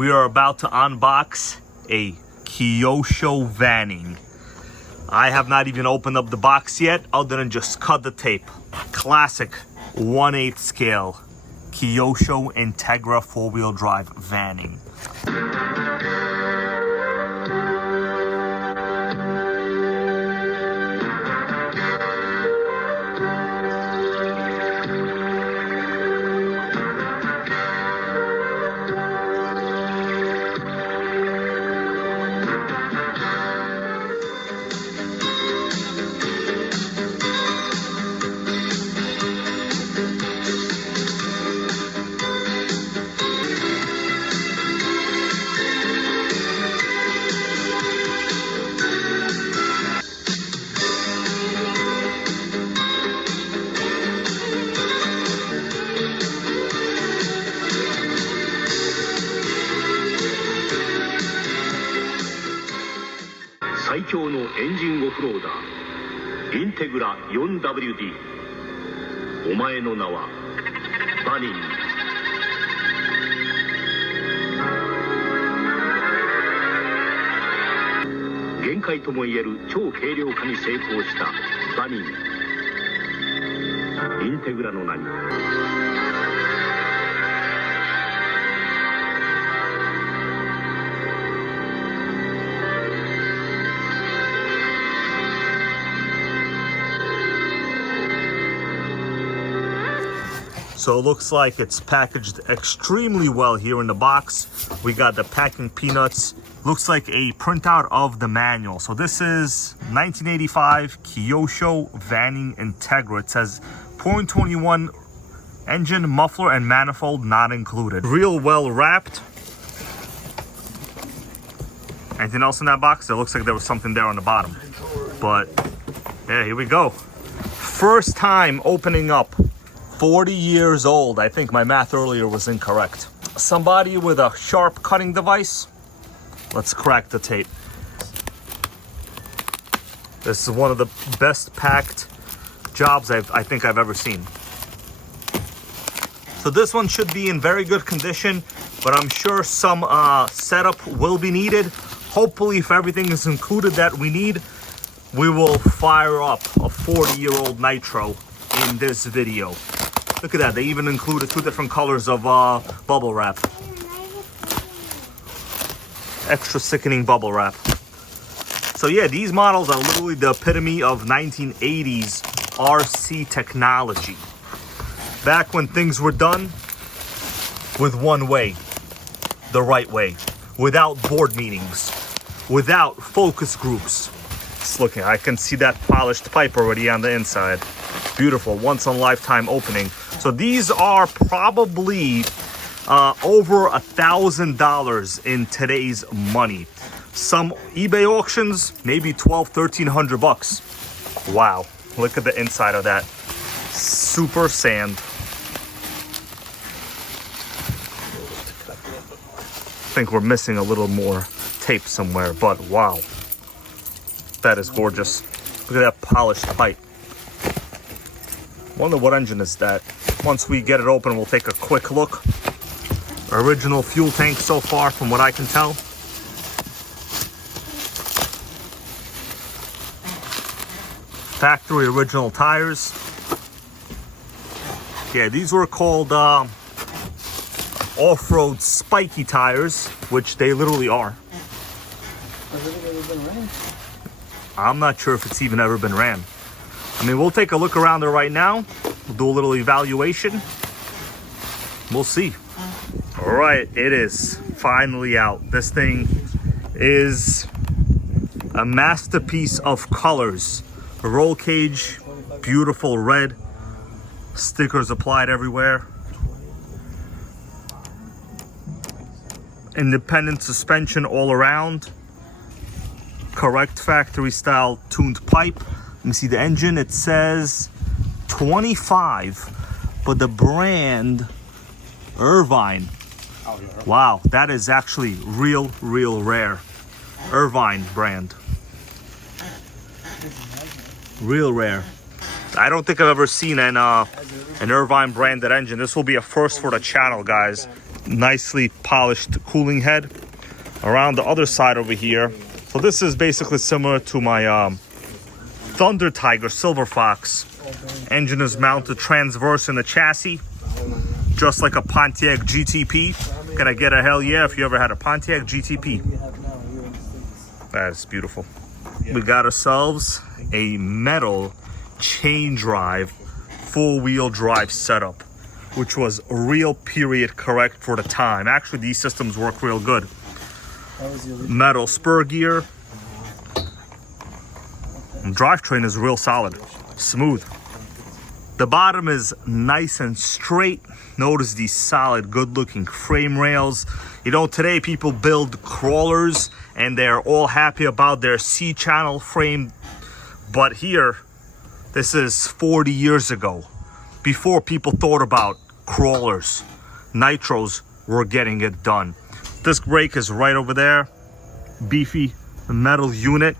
We are about to unbox a Kyosho Vanning. I have not even opened up the box yet, other than just cut the tape. Classic 1/8 scale Kyosho Integra 4-wheel drive Vanning.インテグラ 4WD お前の名はバニー。限界ともいえる超軽量化に成功したバニー。インテグラの名に。So it looks like it's packaged extremely well here in the box. We got the packing peanuts. Looks like a printout of the manual. So this is 1985 Kyosho Vanning Integra. It says 0.21 engine, muffler, and manifold not included. Real well wrapped. Anything else in that box? It looks like there was something there on the bottom. But yeah, here we go. First time opening up. 40 years old. I think my math earlier was incorrect. Somebody with a sharp cutting device. Let's crack the tape. This is one of the best packed jobs I think I've ever seen. So this one should be in very good condition, but I'm sure some setup will be needed. Hopefully, if everything is included that we need, we will fire up a 40-year-old Nitro in this video. Look at that, they even included 2 different colors of bubble wrap. Extra sickening bubble wrap. So yeah, these models are literally the epitome of 1980s RC technology. Back when things were done with one way, the right way, without board meetings, without focus groups. Just looking, I can see that polished pipe already on the inside. Beautiful, once in a lifetime opening. So these are probably over $1,000 in today's money. Some eBay auctions, maybe $1,200–1,300 bucks. Wow, look at the inside of that. Super sand. I think we're missing a little more tape somewhere, but wow. That is gorgeous. Look at that polished pipe. Wonder what engine is that. Once we get it open, we'll take a quick look. Original fuel tank so far, from what I can tell. Factory original tires. Yeah, these were called off-road spiky tires, which they literally are. Has it ever been ran? I'm not sure if it's even ever been ran. I mean, we'll take a look around there right now. We'll do a little evaluation. We'll see. All right, it is finally out. This thing is a masterpiece of colors. A roll cage, beautiful red. Stickers applied everywhere. Independent suspension all around. Correct factory style tuned pipe. Let me see the engine. It says 25, but the brand Irvine. Wow, that is actually real rare. Irvine brand. Real rare. I don't think I've ever seen an Irvine branded engine. This will be a first for the channel, guys. nicely polished cooling head. Around the other side over here, so this is basically similar to my Thunder Tiger Silver Fox. Engine is mounted transverse in the chassis, just like a Pontiac GTP. Can I get a hell yeah if you ever had a Pontiac GTP? That is beautiful. We got ourselves a metal chain drive, four-wheel drive setup, which was real period correct for the time. Actually, these systems work real good. Metal spur gear. Drivetrain is real solid, smooth. The bottom is nice and straight. Notice these solid, good-looking frame rails. You know, today people build crawlers and they're all happy about their C-channel frame. But here, this is 40 years ago, before people thought about crawlers. Nitros were getting it done. Disc brake is right over there. Beefy metal unit.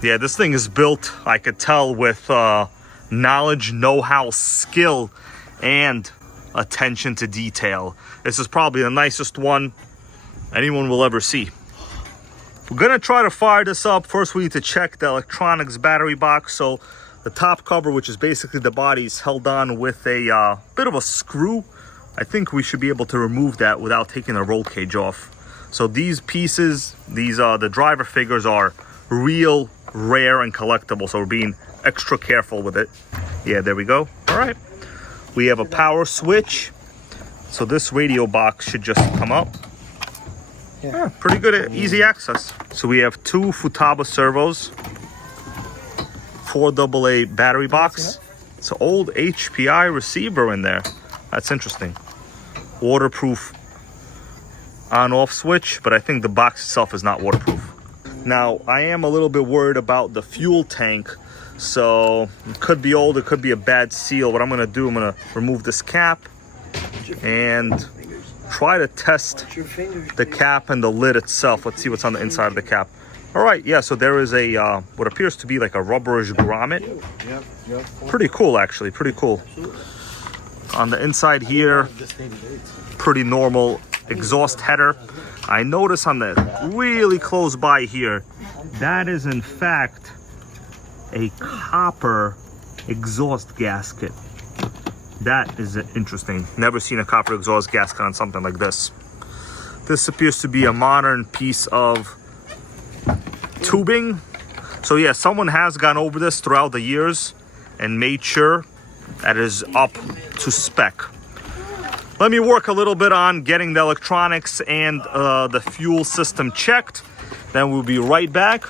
Yeah, this thing is built, I could tell, with knowledge, know-how, skill, and attention to detail. This is probably the nicest one anyone will ever see. We're gonna try to fire this up. First, we need to check the electronics battery box. So the top cover, which is basically the body, is held on with a bit of a screw. I think we should be able to remove that without taking the roll cage off. So these pieces, the driver figures, are real rare and collectible, so we're being extra careful with it. Yeah, there we go. All right. We have a power switch. So this radio box should just come up. Yeah, pretty good, easy access. So we have two Futaba servos, 4AA battery box. It's an old HPI receiver in there. That's interesting. Waterproof on-off switch, but I think the box itself is not waterproof. Now, I am a little bit worried about the fuel tank. So it could be old, it could be a bad seal. What I'm gonna do, I'm gonna remove this cap and try to test the cap and the lid itself. Let's see what's on the inside of the cap. All right, yeah, so there is a what appears to be like a rubberish grommet. Pretty cool, actually, pretty cool. On the inside here, pretty normal exhaust header. I notice on the really close by here, that is in fact a copper exhaust gasket. That is interesting. Never seen a copper exhaust gasket on something like this. This appears to be a modern piece of tubing. So yeah, someone has gone over this throughout the years and made sure that it is up to spec. Let me work a little bit on getting the electronics and the fuel system checked. Then we'll be right back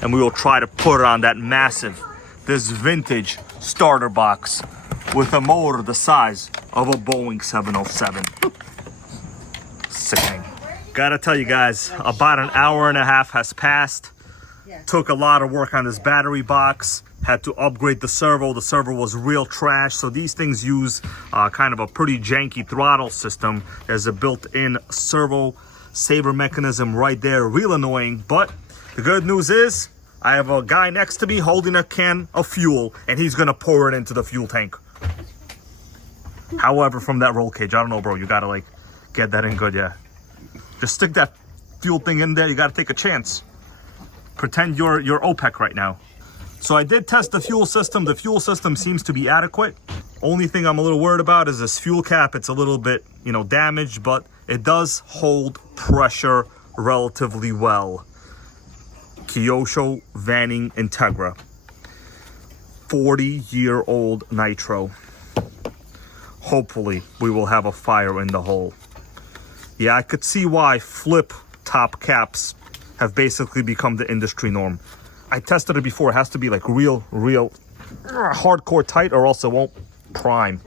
and we will try to put it on that massive, this vintage starter box with a motor the size of a Boeing 707. Sickening. Gotta tell you guys, about an hour and a half has passed. Took a lot of work on this battery box. Had to upgrade the servo. The servo was real trash. So these things use kind of a pretty janky throttle system. There's a built-in servo saver mechanism right there. Real annoying. But the good news is I have a guy next to me holding a can of fuel, and he's gonna pour it into the fuel tank. However, from that roll cage, I don't know, bro. You gotta like get that in good, yeah. Just stick that fuel thing in there. You gotta take a chance. Pretend you're OPEC right now. So I did test the fuel system. The fuel system seems to be adequate. Only thing I'm a little worried about is this fuel cap. It's a little bit, damaged, but it does hold pressure relatively well. Kyosho Integra. 40-year-old Nitro. Hopefully, we will have a fire in the hole. Yeah, I could see why flip top caps have basically become the industry norm. I tested it before. It has to be like real hardcore tight or else it won't prime.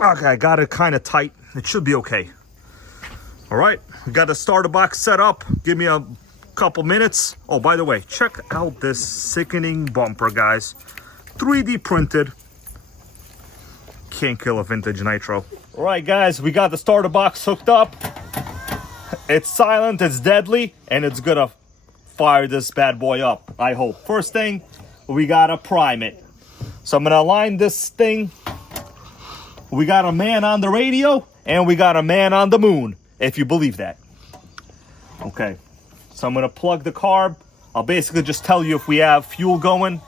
Okay, I got it kind of tight. It should be okay. All right, we got the starter box set up. Give me a couple minutes. Oh, by the way, check out this sickening bumper, guys. 3D printed. Can't kill a vintage Nitro. All right, guys, we got the starter box hooked up. It's silent, it's deadly, and it's gonna fire this bad boy up, I hope. First thing, we gotta prime it. So I'm gonna align this thing. We got a man on the radio, and we got a man on the moon, if you believe that. Okay, so I'm gonna plug the carb. I'll basically just tell you if we have fuel going.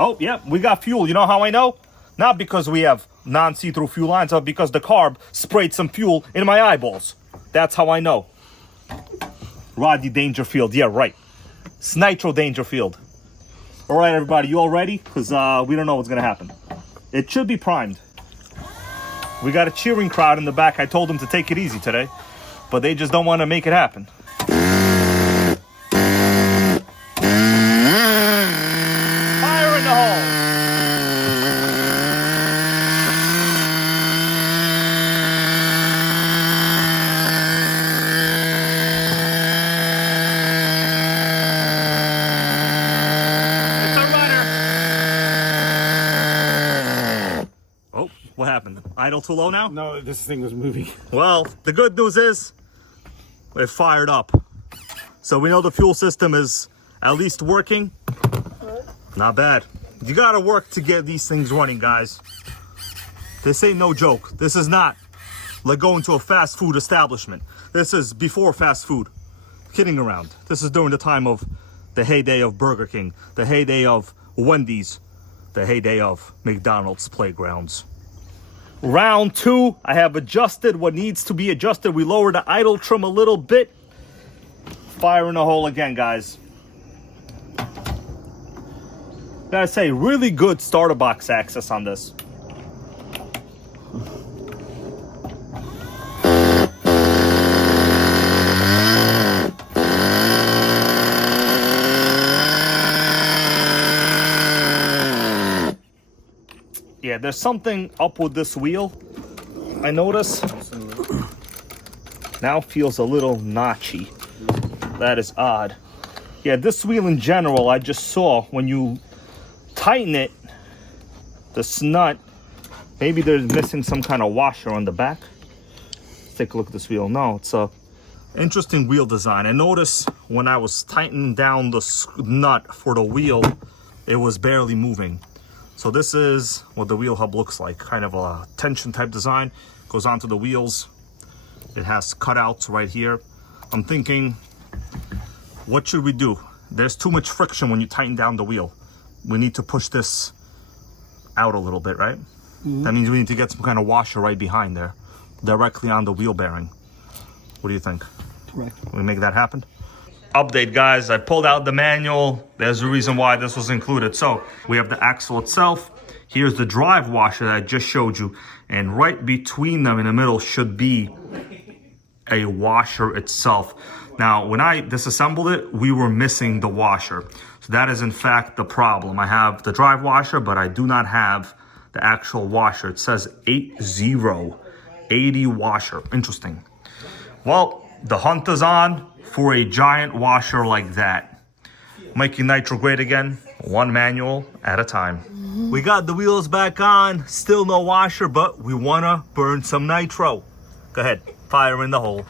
Oh, yeah, we got fuel. You know how I know? Not because we have non-see-through fuel lines, but because the carb sprayed some fuel in my eyeballs. That's how I know. Rodney Dangerfield, yeah, right. It's Nitro Dangerfield. All right, everybody, you all ready? Because we don't know what's going to happen. It should be primed. We got a cheering crowd in the back. I told them to take it easy today, but they just don't want to make it happen. Fire in the hole. What happened? Idle too low now? No, this thing was moving. Well, the good news is it fired up. So we know the fuel system is at least working. Not bad. You gotta work to get these things running, guys. This ain't no joke. This is not like going to a fast food establishment. This is before fast food. Kidding around. This is during the time of the heyday of Burger King, the heyday of Wendy's, the heyday of McDonald's playgrounds. Round 2, I have adjusted what needs to be adjusted. We lowered the idle trim a little bit. Fire in the hole again, guys. Gotta say, really good starter box access on this. Yeah, there's something up with this wheel. I notice. Now feels a little notchy. That is odd. Yeah, this wheel in general, I just saw when you tighten it, the snut, maybe there's missing some kind of washer on the back. Let's take a look at this wheel. No, it's a interesting wheel design. I noticed when I was tightening down the nut for the wheel, it was barely moving. So this is what the wheel hub looks like, kind of a tension type design. Goes onto the wheels. It has cutouts right here. I'm thinking, what should we do? There's too much friction when you tighten down the wheel. We need to push this out a little bit, right? Mm-hmm. That means we need to get some kind of washer right behind there, directly on the wheel bearing. What do you think? Correct. Can we make that happen? Update, guys, I pulled out the manual. There's a reason why this was included. So we have the axle itself. Here's the drive washer that I just showed you, and right between them in the middle should be a washer itself. Now, when I disassembled it, we were missing the washer. So that is in fact the problem. I have the drive washer, but I do not have the actual washer. It says 80 washer. Interesting. Well, the hunt is on for a giant washer like that. Making Nitro great again, one manual at a time. We got the wheels back on, still no washer, but we wanna burn some nitro. Go ahead, fire in the hole.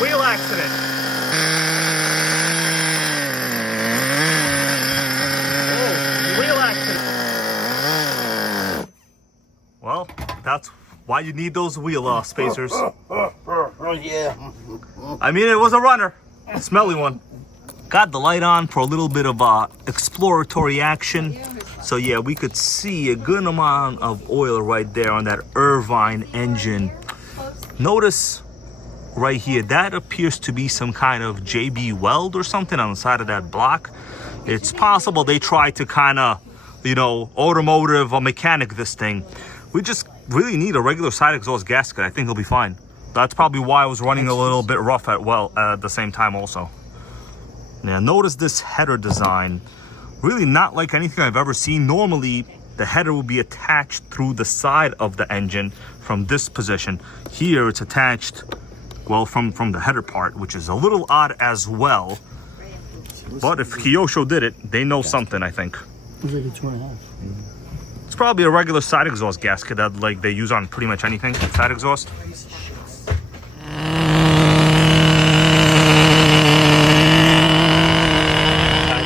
Wheel accident. Oh, wheel accident. Well, that's why you need those wheel spacers. Oh, yeah. I mean, it was a runner. A smelly one. Got the light on for a little bit of exploratory action. So yeah, we could see a good amount of oil right there on that Irvine engine. Notice right here, that appears to be some kind of JB Weld or something on the side of that block. It's possible they tried to kind of, you know, automotive or mechanic this thing. We just really need a regular side exhaust gasket. I think it'll be fine. that's probably why I was running a little bit rough at the same time also. Now notice this header design, really not like anything I've ever seen. Normally the header will be attached through the side of the engine from this position. Here it's attached, well, from the header part, which is a little odd as well. But if Kyosho did it, they know something, I think. It's like a 2.5. It's probably a regular side exhaust gasket that like they use on pretty much anything, side exhaust.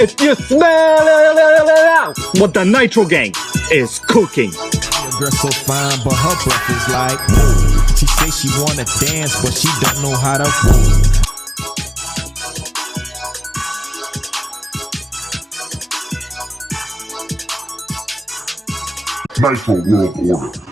If you smell what the Nitro gang is cooking. Your girl so fine, but her breath is like whoa. She say she wanna dance, but she don't know how to move. Nitro World Order.